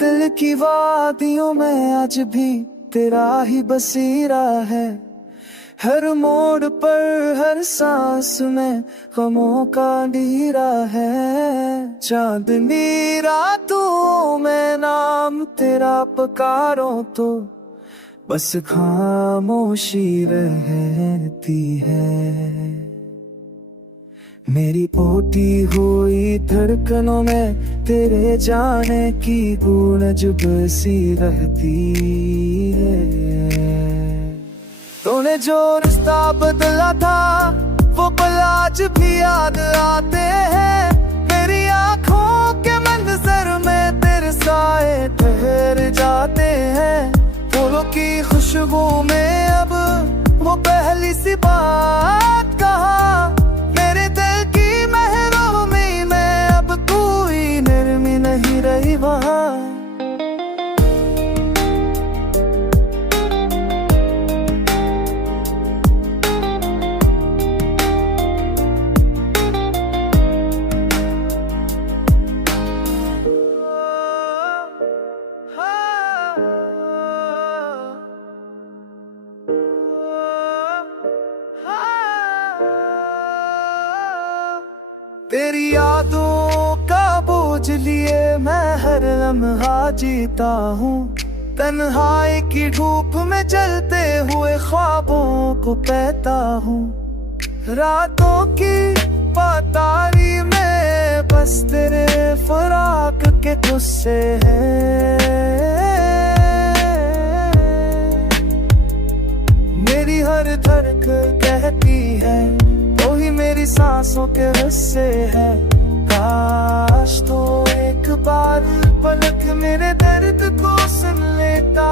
दिल की वादियों में आज भी तेरा ही बसेरा है। हर मोड़ पर हर सांस में गमों का अंधेरा है। चांदनी रातों में नाम तेरा पुकारो तो बस खामोशी रहती है। मेरी ओटी हुई धड़कनों में तेरे जाने की गूंज बसी रहती है। तूने जो रिश्ता बदला था वो पल आज भी याद आते हैं। मेरी आंखों के मंजर में तेरे साए ठहर जाते हैं। फूलों की खुशबू में अब वो पहली सी बात कहा। मेरे दिल की महरूमी में अब कोई नरमी नहीं रही वहाँ। तेरी यादों का बोझ लिए मैं हर लम्हा जीता हूँ। तन्हाई की धूप में जलते हुए ख्वाबों को पहता हूँ। रातों की पातारी में बस तेरे फराक के गुस्से हैं। मेरी हर धड़कन कहती है तो ही मेरी सांसों के हिस्से है। काश तो एक बार पलक मेरे दर्द को सुन लेता।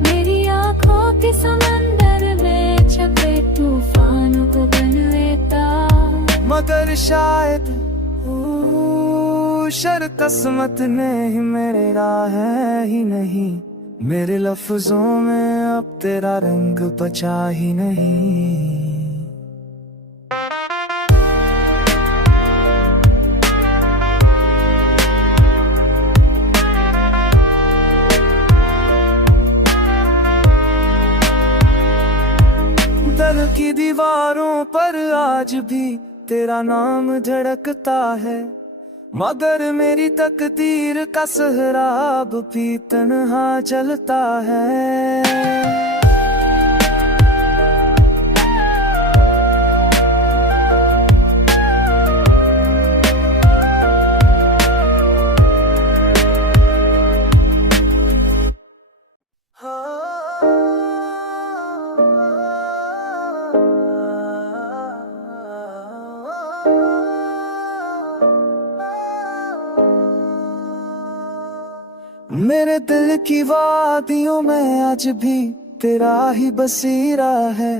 मेरी आंखों के समंदर में छपे तूफानों को बन लेता। मगर शायद शर किस्मत ने ही मेरे राह ही नहीं। मेरे लफ्जों में अब तेरा रंग बचा ही नहीं। दिल की दीवारों पर आज भी तेरा नाम धड़कता है। मगर मेरी तकदीर का सहराब भी तन्हा चलता है। मेरे दिल की वादियों में आज भी तेरा ही बसेरा है।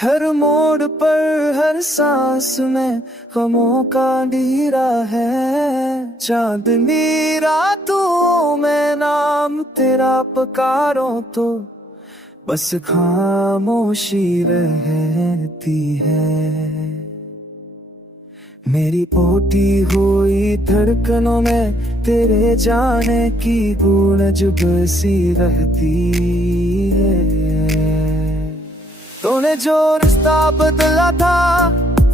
हर मोड़ पर हर सांस में गमों का अंधेरा है। चांदनी रातों में नाम तेरा पुकारो तो बस खामोशी रहती है। मेरी ओटी हुई धड़कनों में तेरे जाने की गूंज बसी रहती है। तूने जो रिश्ता बदला था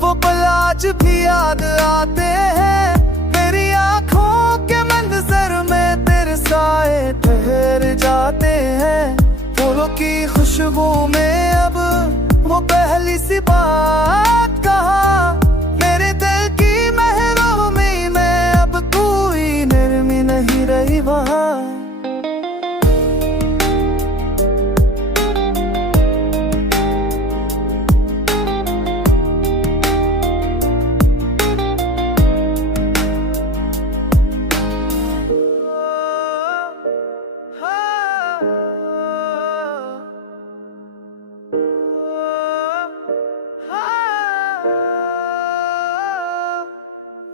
वो पल आज भी याद आते हैं। मेरी आंखों के मंजर में तेरे साए ठहर जाते हैं। फूलों की खुशबू में अब वो पहली सी बात कहा। मेरे दिल की महरूमी में अब कोई नरमी नहीं रही वहाँ।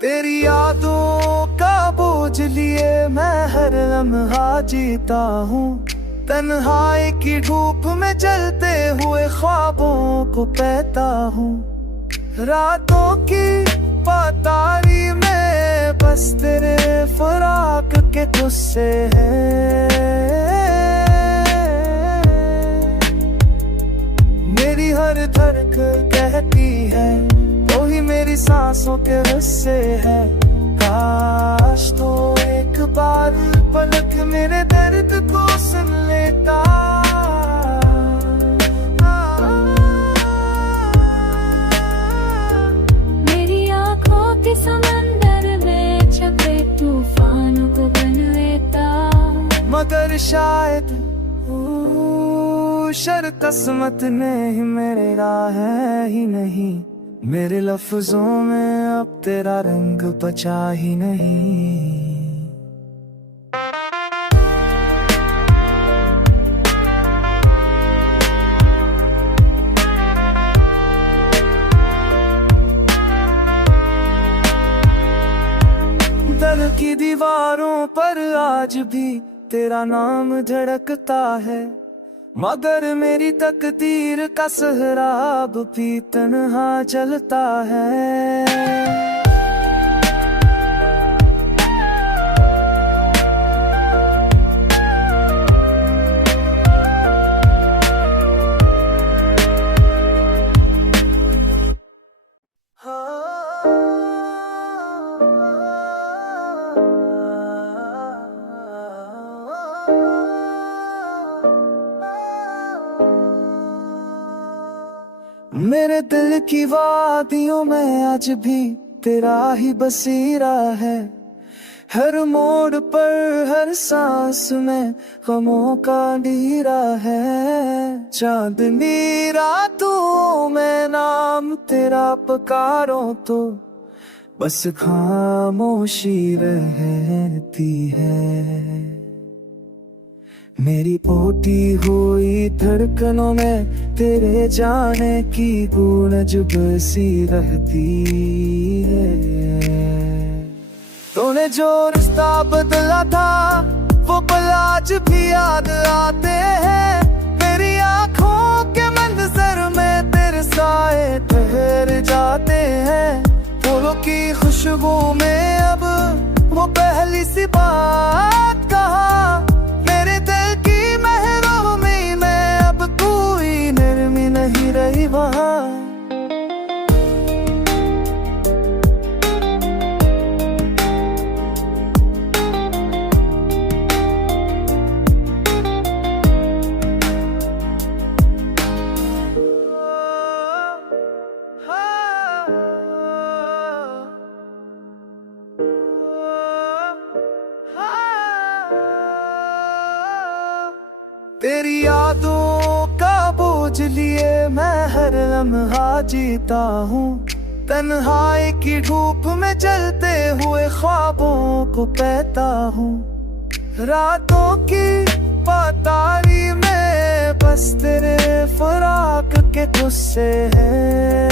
तेरी यादों का बोझ लिए मैं हर लम्हा जीता हूँ। तन्हाई की धूप में जलते हुए ख्वाबों को पहता हूँ। रातों की पतारी में बस तेरे फराक के गुस्से हैं। मेरी हर धड़क कहती है तो ही मेरी सांसों के हिस्से है। काश तो एक बार पलक मेरे दर्द को सुन लेता। मेरी आंखों के समंदर में छपे तूफानों को बन लेता। मगर शायद शर किस्मत ने ही मेरे राह है ही नहीं। मेरे लफ्जों में अब तेरा रंग बचा ही नहीं। दिल की दीवारों पर आज भी तेरा नाम धड़कता है। मगर मेरी तकदीर का सहराब भी तन्हा चलता है। मेरे दिल की वादियों में आज भी तेरा ही बसेरा है। हर मोड़ पर हर सांस में गमों का अंधेरा है। चांदनी रातों में नाम तेरा पुकारो तो बस खामोशी रहती है। मेरी पोटी हुई धड़कनों में तेरे जाने की गूंज बसी रहती है। तूने जो रिश्ता बदला था वो पल आज भी याद आते हैं। मेरी आंखों के मंजर में तेरे साए ठहर जाते हैं। फूलों की खुशबू में अब वो पहली सी बात कहा। मेरे दिल की महरूमी में अब कोई नरमी नहीं रही वहाँ। तेरी यादों का बोझ लिए मैं हर लम्हा जीता हूँ। तन्हाई की धूप में जलते हुए ख्वाबों को कहता हूँ। रातों की पतारी में बस तेरे फराक के गुस्से हैं।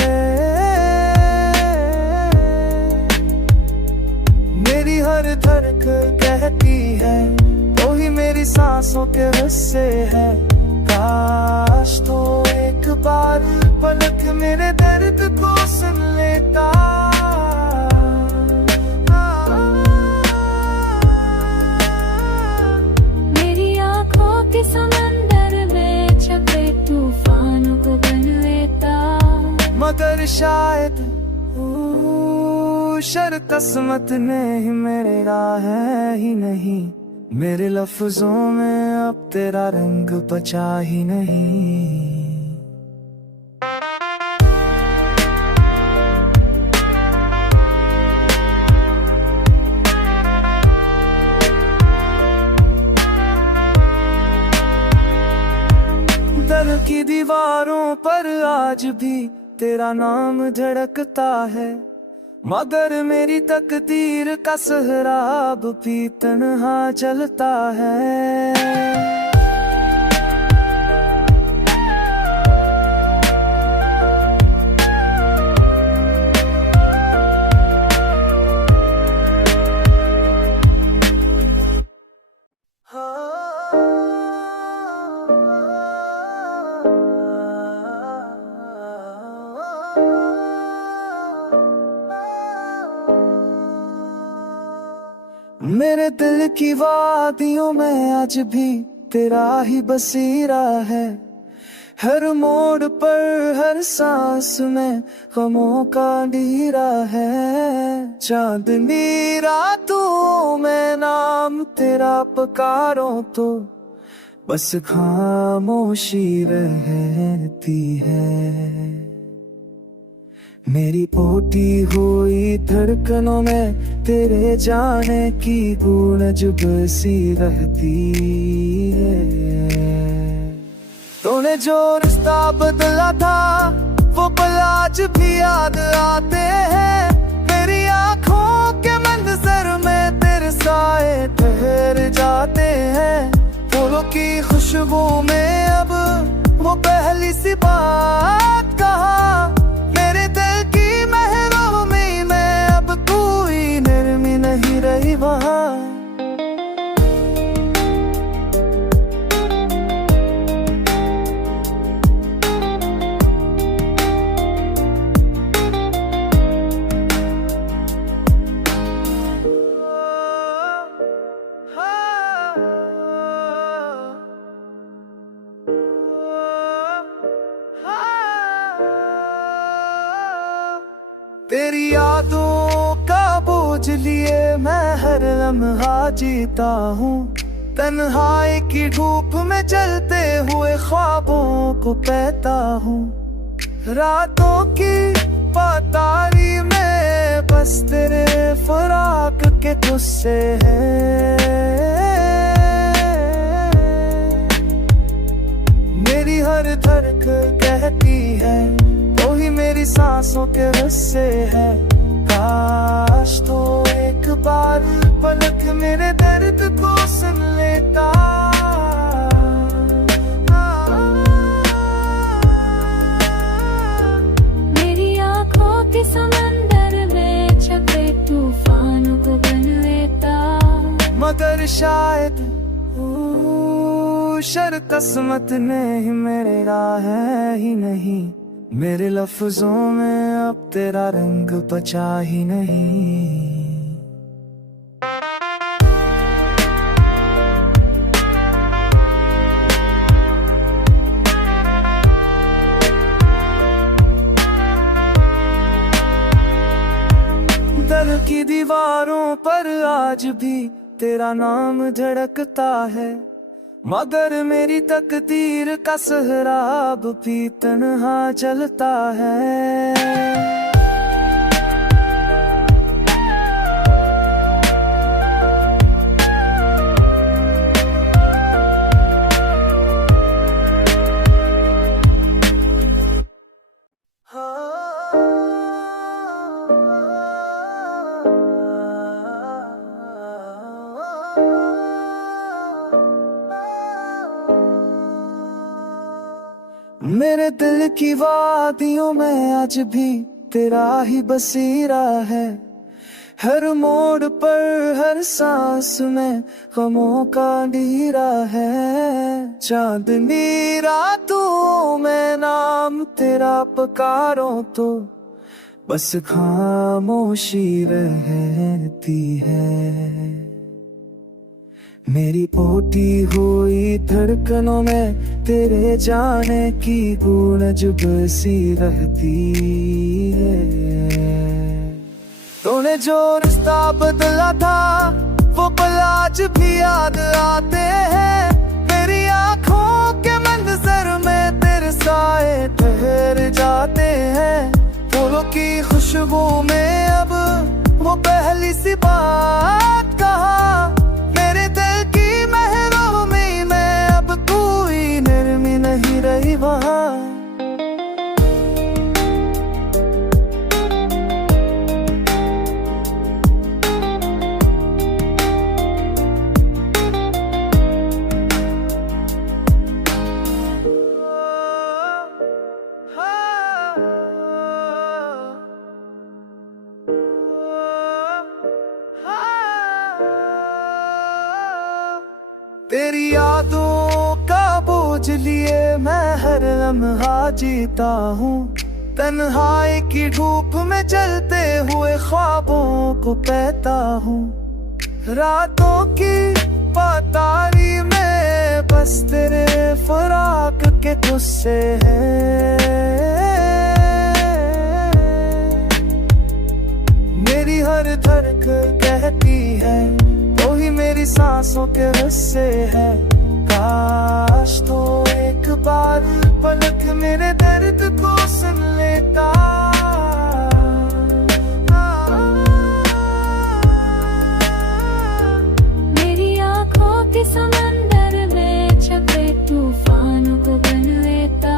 मेरी हर धड़क कहती है तो ही मेरी सांसों के हिस्से है। काश तो एक बार पलक मेरे दर्द को सुन लेता। मेरी आंखों के समंदर में छपे तूफानों को बन लेता। मगर शायद शर किस्मत ने ही मेरे राह है ही नहीं। मेरे लफ्जों में अब तेरा रंग बचा ही नहीं। दिल की दीवारों पर आज भी तेरा नाम धड़कता है। मगर मेरी तकदीर का सहराब भी तन्हा चलता है। मेरे दिल की वादियों में आज भी तेरा ही बसेरा है। हर मोड़ पर हर सांस में गमों का अंधेरा है। चांदनी रातों में नाम तेरा पुकारो तो बस खामोशी रहती है। मेरी पोटी हुई धड़कनों में तेरे जाने की गूंज बसी रहती है। तूने जो रिश्ता बदला था वो पल आज भी याद आते हैं। मेरी आंखों के मंजर में तेरे साए ठहर जाते हैं। फूलों की खुशबू में अब वो पहली सी बात कहा। मेरे दिल की महरूमी में अब कोई नरमी नहीं रही वहाँ। तेरी यादों का बोझ लिए मैं हर लम्हा जीता हूँ। तन्हाई की धूप में चलते हुए ख्वाबों को कहता हूँ। रातों की पतारी में बस तेरे फराक के गुस्से हैं। मेरी हर धड़कन कहती है तो ही मेरी सांसों के हिस्से है। काश तो एक बार पलक मेरे दर्द को सुन लेता। मेरी आंखों के समंदर में छपे तूफानों को बन लेता। मगर शायद शर किस्मत ने ही मेरे राह है ही नहीं। मेरे लफ्जों में अब तेरा रंग बचा ही नहीं। दिल की दीवारों पर आज भी तेरा नाम धड़कता है। मगर मेरी तकदीर का सहराब भी तन्हा चलता है। मेरे दिल की वादियों में आज भी तेरा ही बसेरा है। हर मोड़ पर हर सांस में गमों का अंधेरा है। चांदनी रातों में नाम तेरा पुकारो तो बस खामोशी रहती है। मेरी पोटी हुई धड़कनों में तेरे जाने की गूंज बसी रहती है। तूने जो रिश्ता बदला था वो पल आज भी याद आते हैं। मेरी आंखों के मंजर में तेरे साए ठहर जाते हैं। फूलों की खुशबू में अब वो पहली सी बात कहा। मेरे दिल की महरूमी में अब कोई नरमी नहीं रही वहाँ। तेरी यादों का बोझ लिए मैं हर लम्हा जीता हूँ। तन्हाई की धूप में चलते हुए ख्वाबों को कहता हूँ। रातों की पतारी में बस तेरे फराक के गुस्से हैं। मेरी हर धड़क कहती है तो ही मेरी सांसों के हिस्से है। काश तो एक बार पलक मेरे दर्द को सुन लेता। मेरी आँखों के समंदर में छपे तूफानों को बन लेता।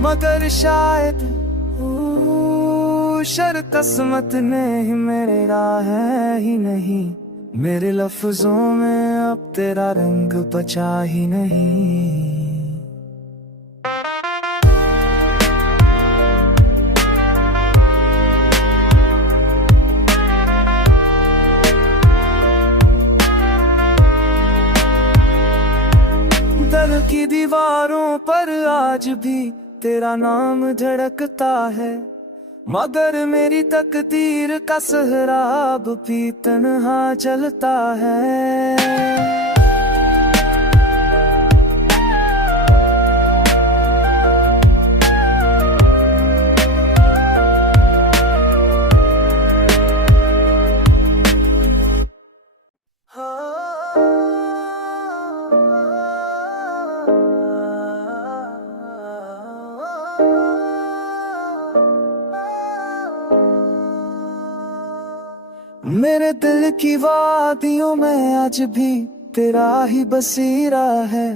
मगर शायद शर किस्मत ने ही मेरे राह है ही नहीं। मेरे लफ्जों में अब तेरा रंग बचा ही नहीं। दिल की दीवारों पर आज भी तेरा नाम धड़कता है। मगर मेरी तकदीर का सहराब भी तन्हा चलता है। मेरे दिल की वादियों में आज भी तेरा ही बसेरा है।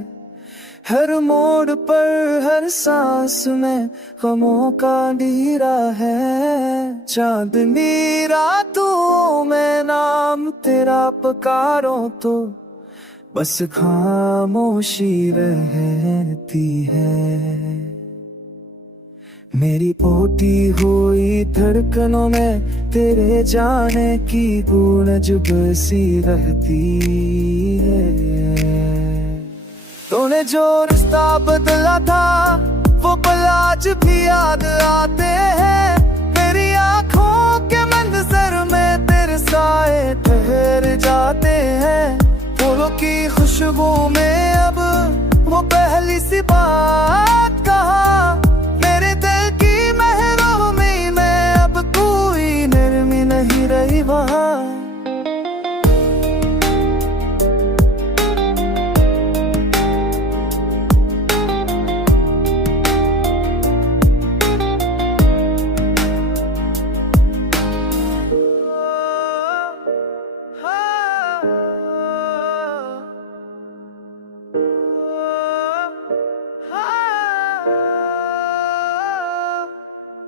हर मोड़ पर हर सांस में गमों का अंधेरा है। चांदनी रातों में नाम तेरा पुकारो तो बस खामोशी रहती है। मेरी पोती हुई धड़कनों में तेरे जाने की गूंज बसी रहती है। तूने जो रिश्ता बदला था वो पल आज भी याद आते हैं। मेरी आँखों के मंजर में तेरे साए ठहर जाते हैं। फूलों की खुशबू में अब वो पहली सी बात कहा। मेरे दिल की महरूमी में अब कोई नरमी नहीं रही वहाँ।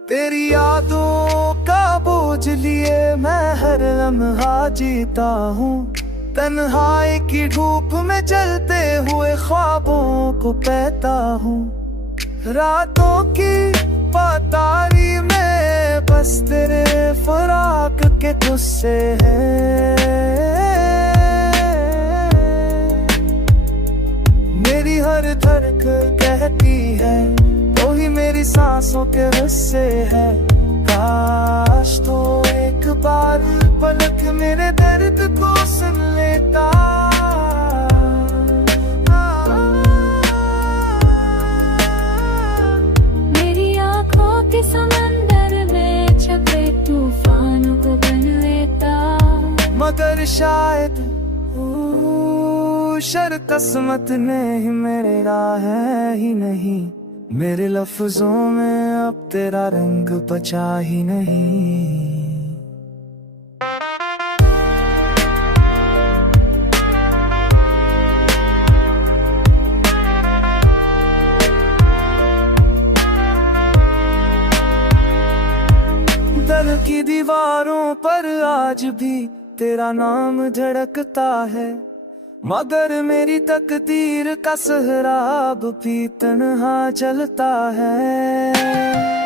तेरी यादों का बोझ लिए मैं हर लम्हा जीता हूँ। तन्हाई की धूप में जलते हुए ख्वाबों को कहता हूँ। रातों की पतारी में बस तेरे फराक के गुस्से हैं। मेरी हर धड़क कहती है तो ही मेरी सांसों के हिस्से है। काश तो एक बार पलक मेरे दर्द को सुन लेता। मेरी आँखों के समंदर में छपे तूफानों को बन लेता। मगर शायद शर किस्मत ने ही मेरे राह है ही नहीं। मेरे लफ्जों में अब तेरा रंग बचा ही नहीं। दिल की दीवारों पर आज भी तेरा नाम धड़कता है। मगर मेरी तकदीर का सहराब भी तन्हा चलता है।